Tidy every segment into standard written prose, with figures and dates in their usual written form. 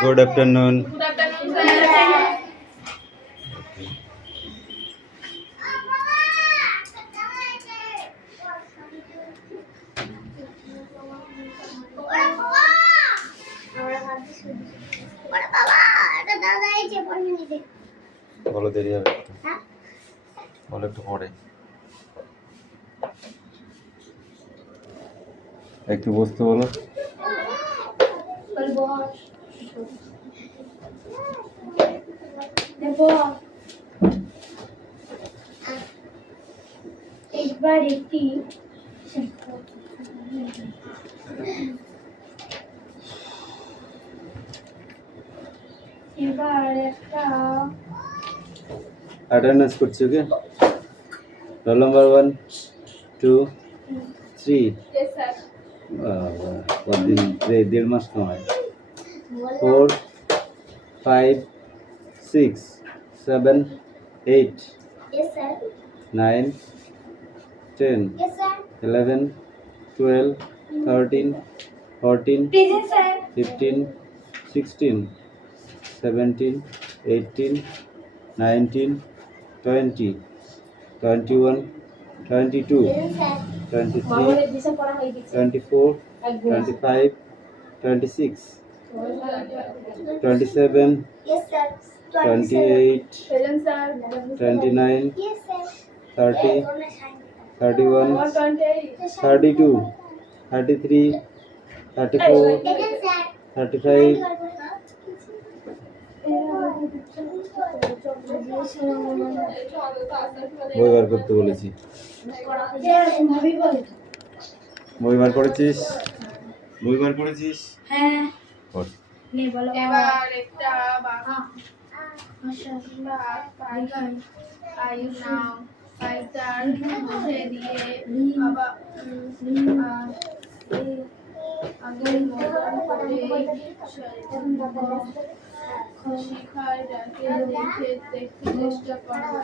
Good afternoon. Good afternoon, sir. বলো দেরি হবে একটু। বলো একটু পরে। একটু বসতে বলো। একবার একটি এবার একটা অ্যাটেন্ডেন্স করছি, okay? Roll number 1 2 3। Yes, sir. কতদিন? 1.5 মাস সময়। 4 5 6 7 8 Yes, sir. 9 10 Yes, sir. 11 12 13 14 Present, sir. 15 16 17 18 19 20 21 22 Present, sir. 23 24 25 26 27 Yes, sir. 28 Present, sir. 29 Yes, sir. 30 31 128. 32 33 34 Present, sir. 35 বই বার করতে বলেছি। বই বার করেছিস? বই বার করেছিস? হ্যাঁ কর। নে বলো এবার একটা বাঘ আচ্ছা আয়ু নাও পাইতার মধ্যে দিয়ে আবার আগের মতন করে শিখার ডাকে দেখতে চেষ্টা করো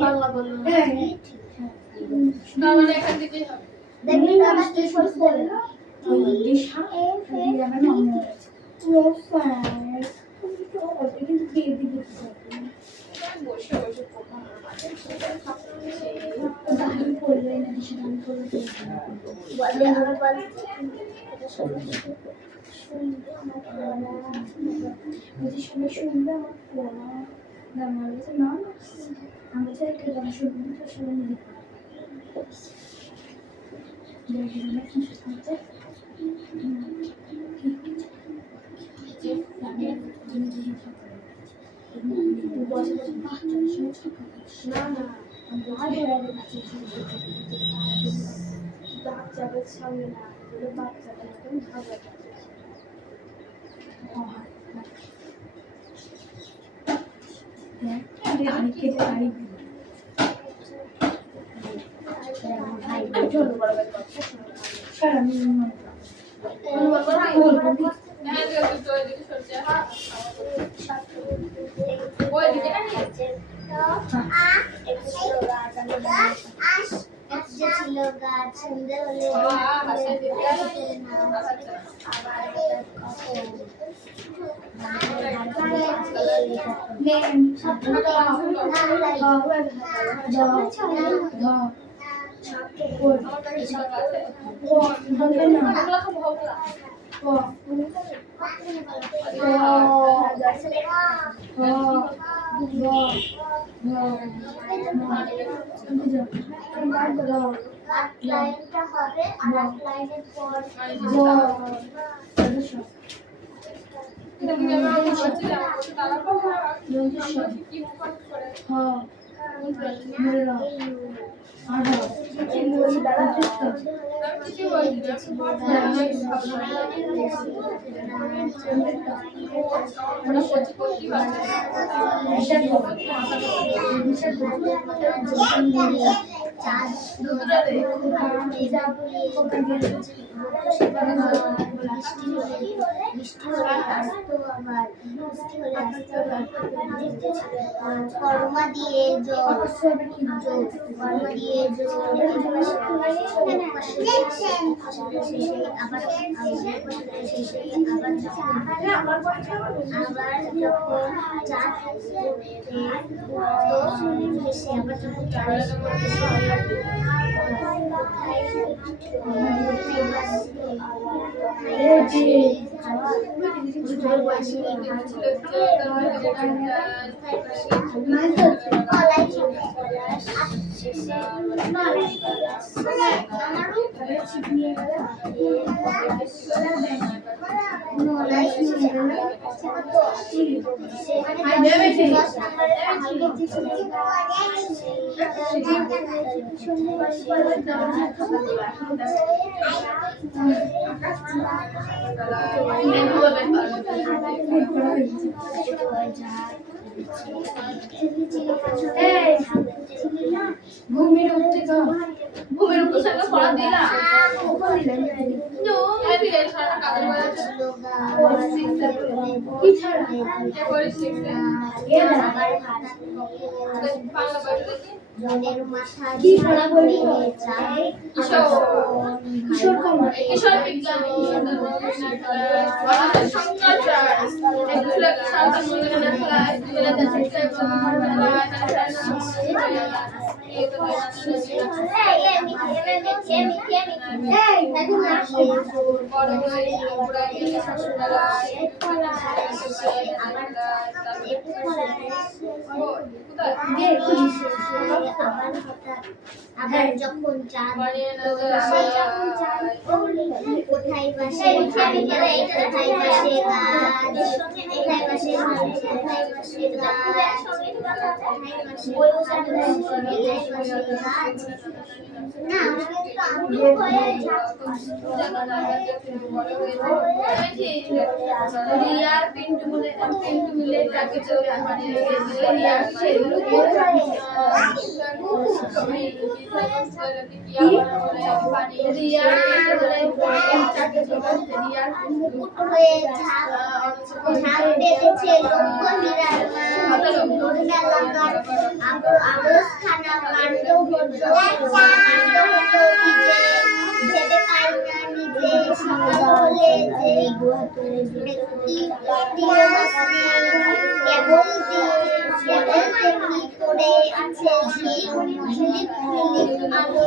বাংলা বলুন মানে এখান থেকেই হবে বসে বসে না না বাচ্চাদের সামনে না বাচ্চাদের একদম ভালো গাছ সন্ধে হলে লাইনটা হবে আর লাইনের পর কর্মা দিয়ে ভূমির উপর থেকে পড়া দিলা জনের মাথা কি পড়া বলি কিশোর কুমার কিশোর বিজ্ঞানী আবার যখন চাঁদ কোথায় বসে কোথায় বসে গাছ কোথায় বসে কোথায় বসে গাছ না রিয়ার পিন্টু মিলে তাকে চলে মানে রিয়ার ঝাঁক বেঁধেছে লক্ষ্য হীরার এলাকার অবস্থানা কাণ্ড হতো কি যে ভেবে পাই না নিজে সকাল হলে যে ব্যক্তি কেবল তেমনি করে আছে ঝিলিক আলো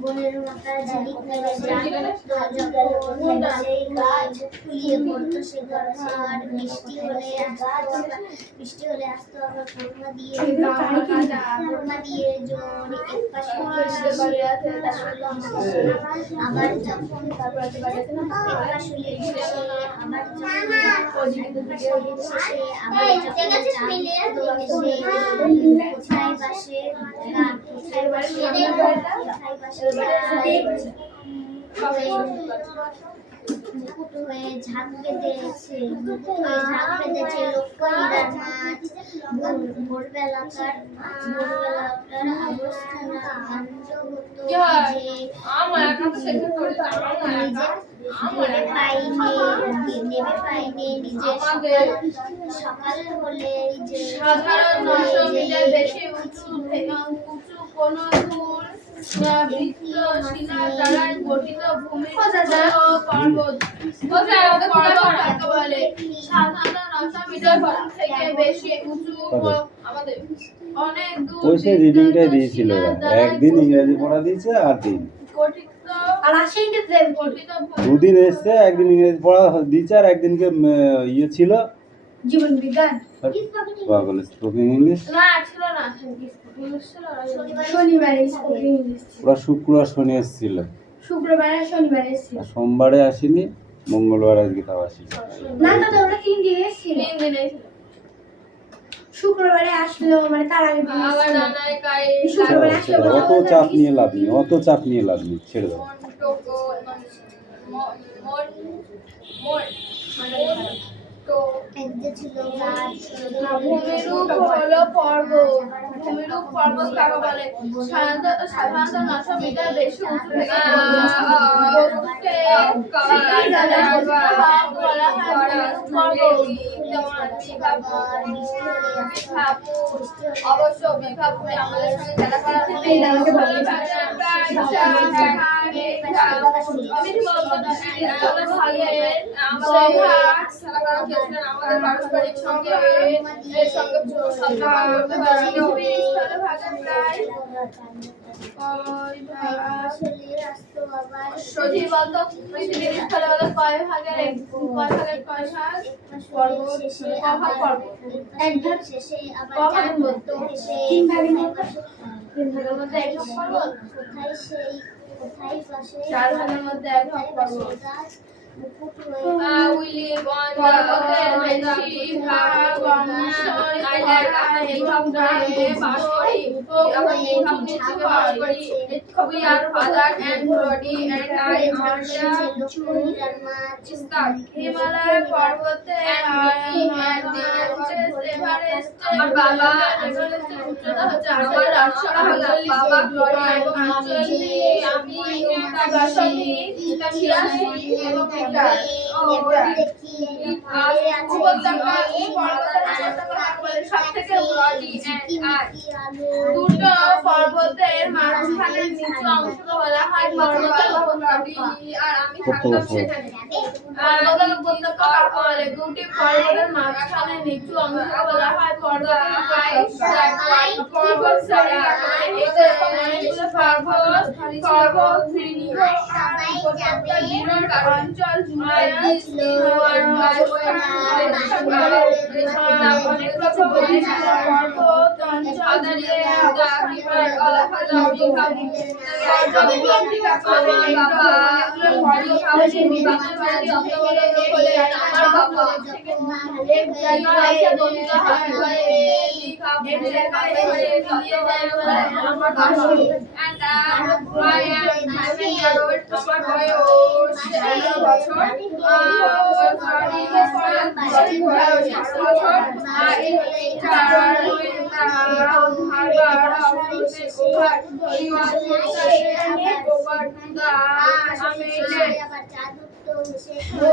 বনের মাথা ঝিলিক মেরে সেই গাছ ফুলিয়ে পড়তো সে গাছ আর বৃষ্টি হলে আসতো আবার কর্মা দিয়ে জোর এক পাশে আবার যখন ঝাঁক বেঁধেছে লক্ষ্য হীরার মাছ ভোরবেলাকার অবস্থানা কাণ্ড হতো যে নেমে পাইনি নিজে সকাল হলে সাধারণ 900 মিটার বেশি উঁচু কোনো ফুল বৃত্তশিলা দ্বারা গঠিত ভূমির পর্বত কাকে বলে? সাধারণত 900 মিটার থেকে বেশি উঁচু আমাদের অনেক দূর ওই সে রিডিংটাই দিয়েছিল একদিন ইংরেজি পড়া দিয়েছে আর দিন গঠিত আর আসে ইংরেজি গঠিত দুদিন এসছে একদিন ইংরেজি পড়া দিয়েছে আর একদিনকে ইয়ে ছিল জীবন বিজ্ঞান পাগল স্পোকিং ইংলিশ না ছিল না শনিবারে স্পোকেন ইংলিশ ওরা শুক্র আর শনি এসেছিল শুক্রবারে আর শনিবারে এসেছিল আর সোমবারে আসেনি মঙ্গলবার আজকে তাও আসেনি না দাদা ওরা 3 দিন এসেছিল 3 দিন ছিল শুক্রবারে আসলো মানে তার আগে দিন আবার এসেছিল। জানায় কাই শুক্রবারে আসলো অত চাপ নিয়ে লাভ নেই অত চাপ নিয়ে লাভ নেই ছেড়ে দাও টোকো মন তো ছিল গাছ ভূমিরূপ হলো পর্বত ভূমিরূপ পর্বত কাকে বলে? সাধারণত 900 মিটার বেশি উঁচু থেকে অবশ্য বিভাগ আমাদের সঙ্গে খেলা করা আমাদের পারস্পরিক সঙ্গে এর সঙ্গে পুরো সদ্ব্যবহার করতে পারি পৃথিবীর ভাগে প্রায় সঠিক বলতো পৃথিবীর স্থলে হলো কয় ভাগের কয় ভাগ পর্বত ক ভাগ পর্বত এক ভাগ শেষে আবার ক ভাগের মধ্যে 3 ভাগের মধ্যে 3 ভাগের মধ্যে এক ভাগ পর্বত কোথায় পাশে 4 ভাগের মধ্যে এক ভাগ পর্বত উইলি বন পর্বতের বেশি ভাগ অংশ এই ভাগ ধরে বাস করি আমরা এই ভাগ নিচে বাস করি we are father and body and I am Himalaya পর্বতে আমার বাবা এভারেস্টের উচ্চতা হচ্ছে আমার 848 বাবা গ্লোরি এবং আমি 83 এবং মিটার দুটো পর্বতের মাঝখানে নিচু অংশকে বলা হয় পর্বতের উপত্যকা আর আমি থাকতাম সেখানে পর্বতের উপত্যকা কাকে বলে? দুটি পর্বতের মাঝখানে নিচু অংশকে বলা হয় পর্বতের পর্বত সারি অঞ্চল জুড়ে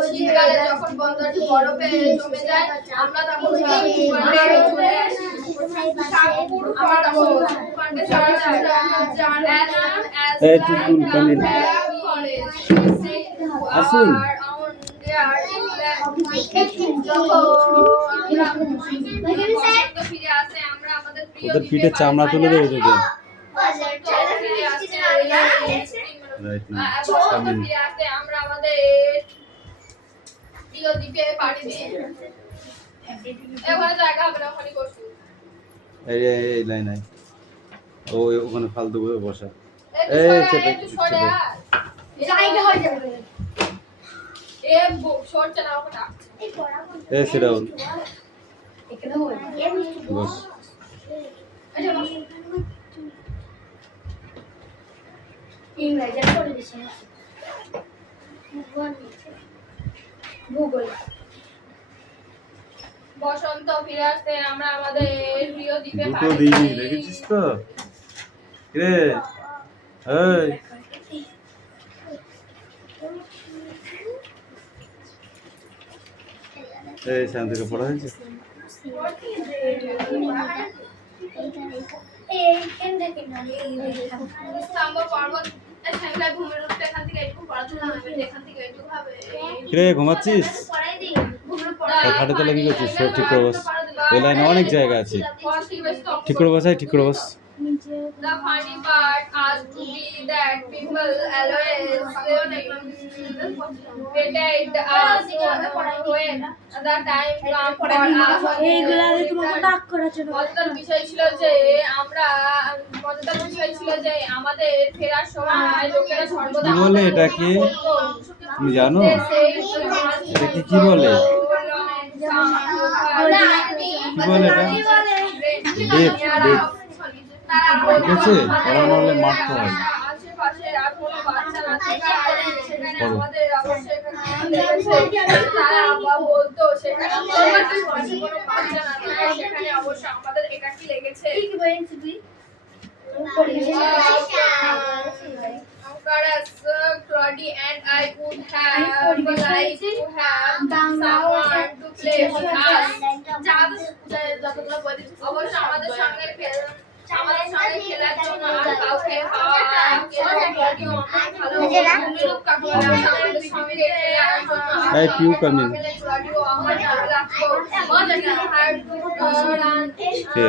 শীতকালে যখন বন্দরটি বরফে জমে যায় আমরা তখন আসুন ওদের পিঠে চামড়া তুলে দেবো তোদের আমরা আমাদের প্রিয় দ্বীপে পাড়ি দিই এখানে জায়গা হবে না ওখানে বসু এই লাইন আই ও ওখানে ফালতু বসা একটু সরে জায়গা হয়ে যাবে এ সরছে না ওটা সেটা বস বসন্ত ফিরে আসতে আমরা আমাদের প্রিয় দ্বীপে দুটো দিইনি দেখেছিস তো রে এই শান্তিকে পড়া হয়েছে স্তম্ভ পর্বত শ্যামলায় ভূমির উপরে এখান থেকে একটু পড়াশোনা হবে এখান থেকে একটু হবে কিরে ঘুমাচ্ছিস? খাটে তলে কি করছিস? সব ঠিক করে বস। ওই লাইনে অনেক জায়গা আছে, ঠিক করে বসাই, ঠিক করে বস। The funny part has to be that people always pretend us when the time comes for us. মজাদার বিষয় ছিল যে আমাদের ফেরার সময় লোকেরা সর্বদা কি বলে এটাকে? তুমি জানো এটাকে কি বলে? কি বলে এটা? Death, death. ঠিক আছে, ওরা নাহলে মারতে হয়। আশেপাশে আর কোনো বাচ্চা না থাকায় সেখানে আমাদের অবশ্যই তারা আব্বা বলতো সেখানে আশেপাশে কোনো বাচ্চা না থাকায় সেখানে অবশ্য আমাদের একাকী লেগেছে। Whereas Claudie and I would have liked to have someone to play with us. অবশ্য আমাদের সঙ্গে খেলার জন্য আর কাউকে পাওয়া Claudie অনেক ভালো অনুরূপ কাকু আমাদের সঙ্গে খেলার জন্য এই পিউ কামিং। Claudie আমার ভালো লাগতো মজা আর কে?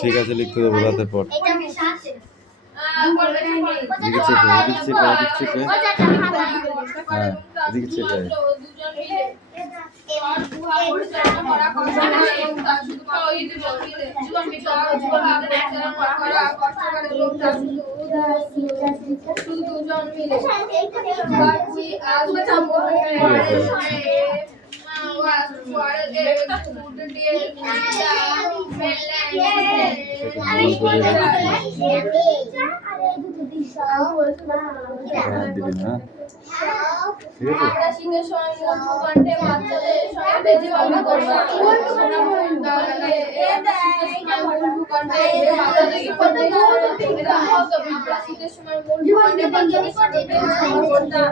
ঠিক আছে, লিখতে দেবো রাতের পর। এদিকে চেপে, এদিকে চেপে, এদিকে চেপে। হ্যাঁ, এদিকে চেপে। দিবি না, ঠিক আছে? আমরা শীতের সময় ভূখণ্ডে বাচ্চাদের সঙ্গে বেঁচে গল্প করতাম। শীতের সময় ভূখণ্ডে বাচ্চাদের সঙ্গে বেঁচে গল্প করতাম।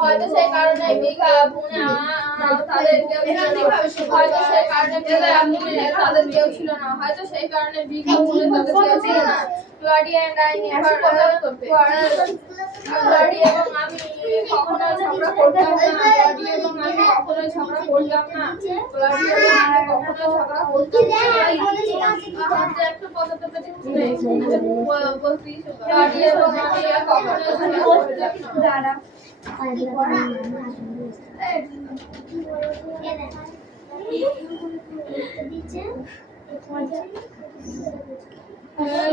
হয়তো সেই কারণে বিঘা বুনে তাদের কেউ ছিল না, হয়তো সেই কারণে বিঘা বুনে তাদের কেউ ছিল না। Claudie and I never Claudie এবং আমি কখনো ঝগড়া করতাম না। Claudie এবং আমি কখনো ঝগড়া করতাম না। Claudie এবং আমি কখনো ঝগড়া করতাম না। একটা পদার্থ পেতে Claudie এবং আমি কখনো ঝগড়া করতাম না।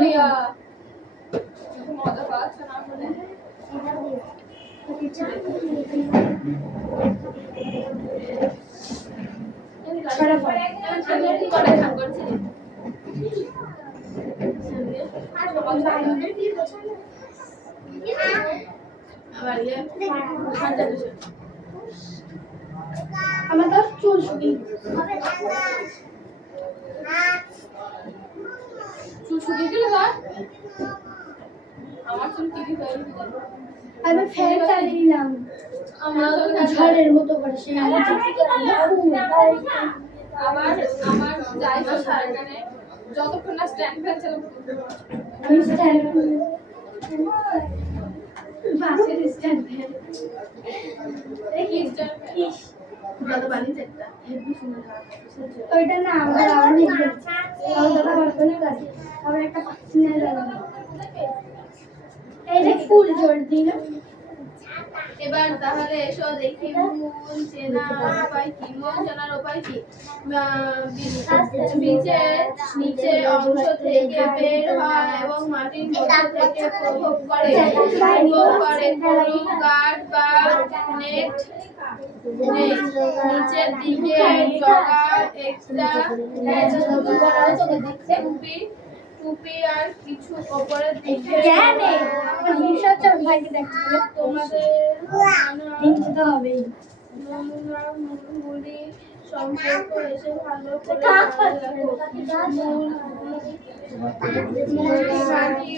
রিয়া মজা পাচ্ছ না বলে আমার তো চুল শুকিয়ে গেল। আমার চুল কি হয়ে গেল? আমি ফ্যান চালিয়ে দিলাম, আমার ঝড়ের মতো করে সে আমার যাই তো সারাখানে যতক্ষণ না স্ট্যান্ড ফ্যান চালাবো আমি স্ট্যান্ড বাসের স্ট্যান্ড ফ্যান কি স্ট্যান্ড ফ্যান দাদা বানিয়ে একটা হেভি সুন্দর ওইটা না আমাদের আবার নিয়ে দাদা বারকনে কাছে আবার একটা পাখিনা দাদা এই যে ফুল জোর দিন। এবার তাহলে এসো দেখি মন চেনার উপায় কি, মন চেনার উপায় কি? বীজের নিচে অংশ থেকে বের হয় এবং মাটির মধ্যে থেকে প্রভোগ করে কোনো গাছ বা নেট নিচের দিকে জগার একটা টুপি আর কিছু উপরের দিকে আমার হিংসা ভাইকে দেখতে তোমাদের হিংসা তো হবেই। নমুনা মুড়ি সম্পর্ক এসে ভালো করে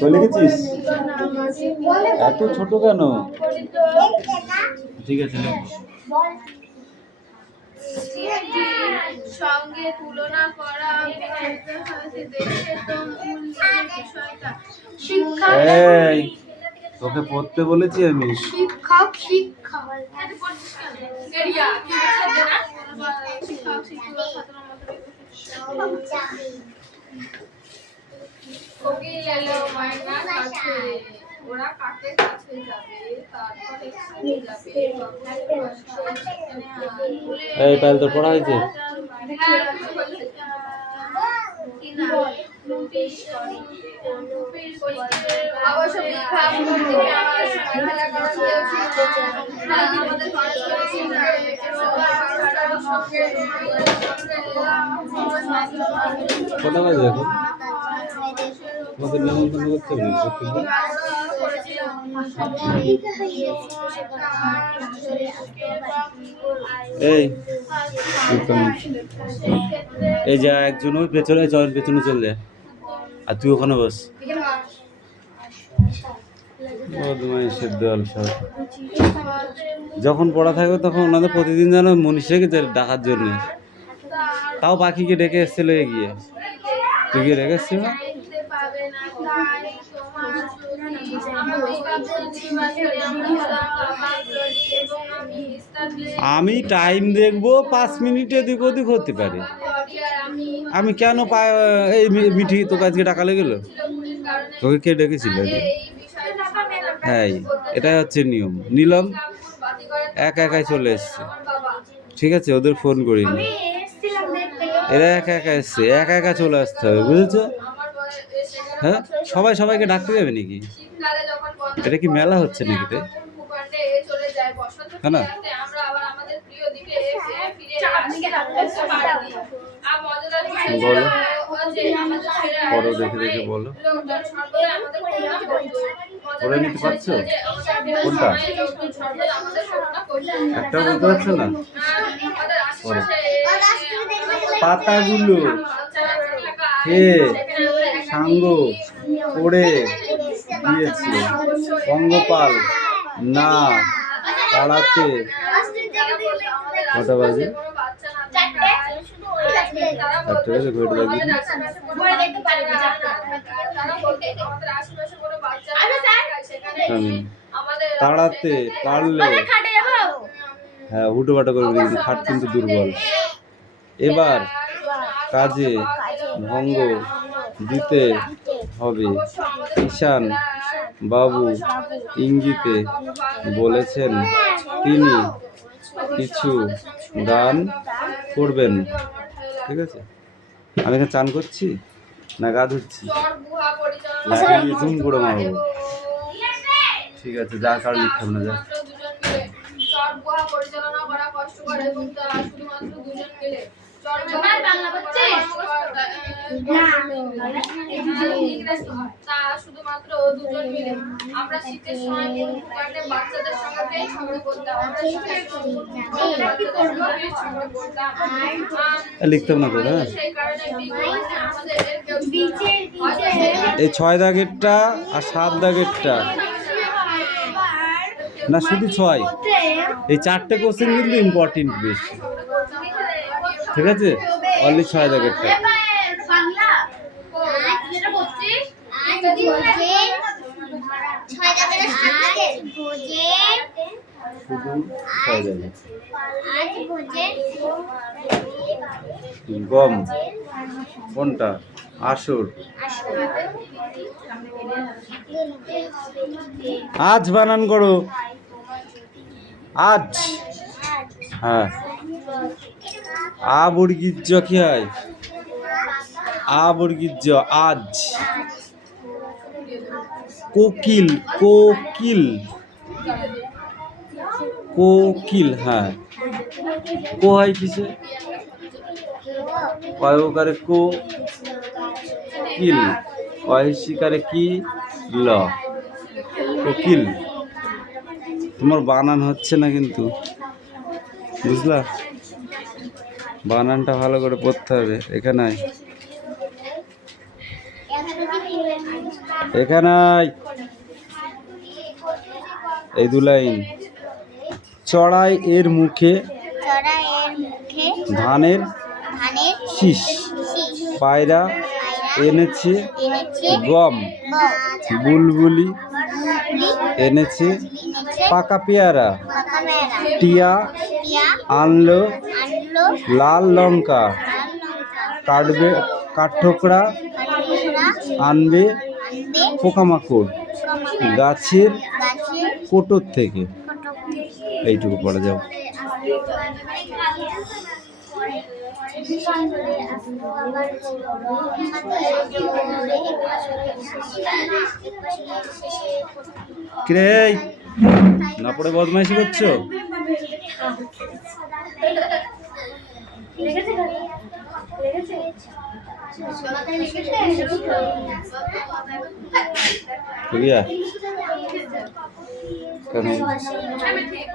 চলে গেছিস? এত ছোট কেন? ঠিক আছে লিখবো। সঙ্গে তুলনা করা দেশের তো মূল বিষয়টা শিক্ষা। এই তোকে পড়তে বলেছি আমি। শিক্ষক শিক্ষা এরিয়া কি বলছে না শিক্ষক শিক্ষক ছাত্র কোকিল এলো ময়না কাছে ওরা কাকে কাছে যাবে তারপরে স্কুলে যাবে এই পাল তো পড়া হয়েছে? অবশ্য কটা বাজে এখন? তোমাদের নিমন্ত্রণ করতে হবে প্রত্যেকদিন? এই এই যা একজন ওই পেছনে চল, পেছনে চল যায় আর তুই ওখানে বস। বদমাইশের দল সব। যখন পড়া থাকবে তখন ওনাদের প্রতিদিন যেন মনীষাকে ডাকার জন্য, তাও পাখিকে ডেকে এসেছিল এগিয়ে। তুই গিয়ে ডেকে এসেছিল? আমি টাইম দেখবো 5 মিনিটে এদিক ওদিক হতে পারে। আমি কেন এই মিঠি তোকে আজকে টাকা লেগেল? তোকে কে ডেকেছিল? হ্যাঁ, এটাই হচ্ছে নিয়ম। নিলাম একা একাই চলে এসছে, ঠিক আছে? ওদের ফোন করিনি, এরা একা একা এসছে, একা একা চলে আসতে হবে, বুঝেছো? হ্যাঁ, সবাই সবাইকে ডাকতে যাবে নাকি? এটা কি মেলা হচ্ছে নাকি? তাই না? বলো, পরে দেখে দেখে বলো। পরে নিতে পারছো? কোনটা? একটা বলতে পারছো না? পাতাগুলো খেয়ে সাঙ্গ পড়ে দিয়েছে পঙ্গপাল না তাড়াতে। কটা বাজে? তাড়াতে পারলে হ্যাঁ হুটো বাটো করবে, কিন্তু খাট কিন্তু দুর্বল। এবার কাজে ভঙ্গ দিতে হবে। ঈশান বাবু ইঙ্গিতে বলেছেন তিনি কিছু গান করবেন, ঠিক আছে? আমি এখানে চান করছি না গা ধুচ্ছি, জুম করে মারবো, ঠিক আছে? যার কারণ লিখতে হবে না, যা। পরিচালনা করা কষ্টকর এবং তা শুধুমাত্র দুজন মিলে। শুধুমাত্র দুজন মিলে। আমরা শীতের সময় বাচ্চাদের সঙ্গে ঝগড়া করতাম, লিখতে হবে না তো। হ্যাঁ, এই 6 দাগেরটা আর 7 দাগেরটা না, শুধু 6। এই 4টে কোশ্চেন কিন্তু ইম্পর্টেন্ট বেশি, ঠিক আছে? অনলি 6 দাগেরটা। গম কোনটা? আসর। আজ বানান করো, আজ। হ্যাঁ, আ বর্গীর জ কি হয়? আ বর্গীর জ, আজ। কোকিল, কোকিল, কোকিল। হ্যাঁ, কো হয় কিসে? কয়কারে কো কিল, কয়শিকারে কি ল, কোকিল। তোমার বানান হচ্ছে না কিন্তু। বুঝলা? বানানটা ভালো করে পড়তে হবে। এখানে আয়, এখানে আয়। এই 2 লাইন। চড়াই এর মুখে চড়া এর মুখে ধানের ধানের শীষ, শীষ, পায়রা এনেছে এনেছে গম, গম, বুলবুলি বুলবুলি এনেছে এনেছে পাকা পেয়ারা, পাকা পেয়ারা, টিয়া টিয়া আনলো আনলো লাল লঙ্কা, লাল লঙ্কা, কাটবে কাঠঠোকরা কাঠঠোকরা আনবে আনবে পোকামাকড় পোকামাকড়, গাছের গাছের কোটর থেকে। ফটক, এইটুকু পড়া যাও। কিরে, এই না পড়ে বদমাইশি করছো? কবিয়া কেন? আমি ঠিক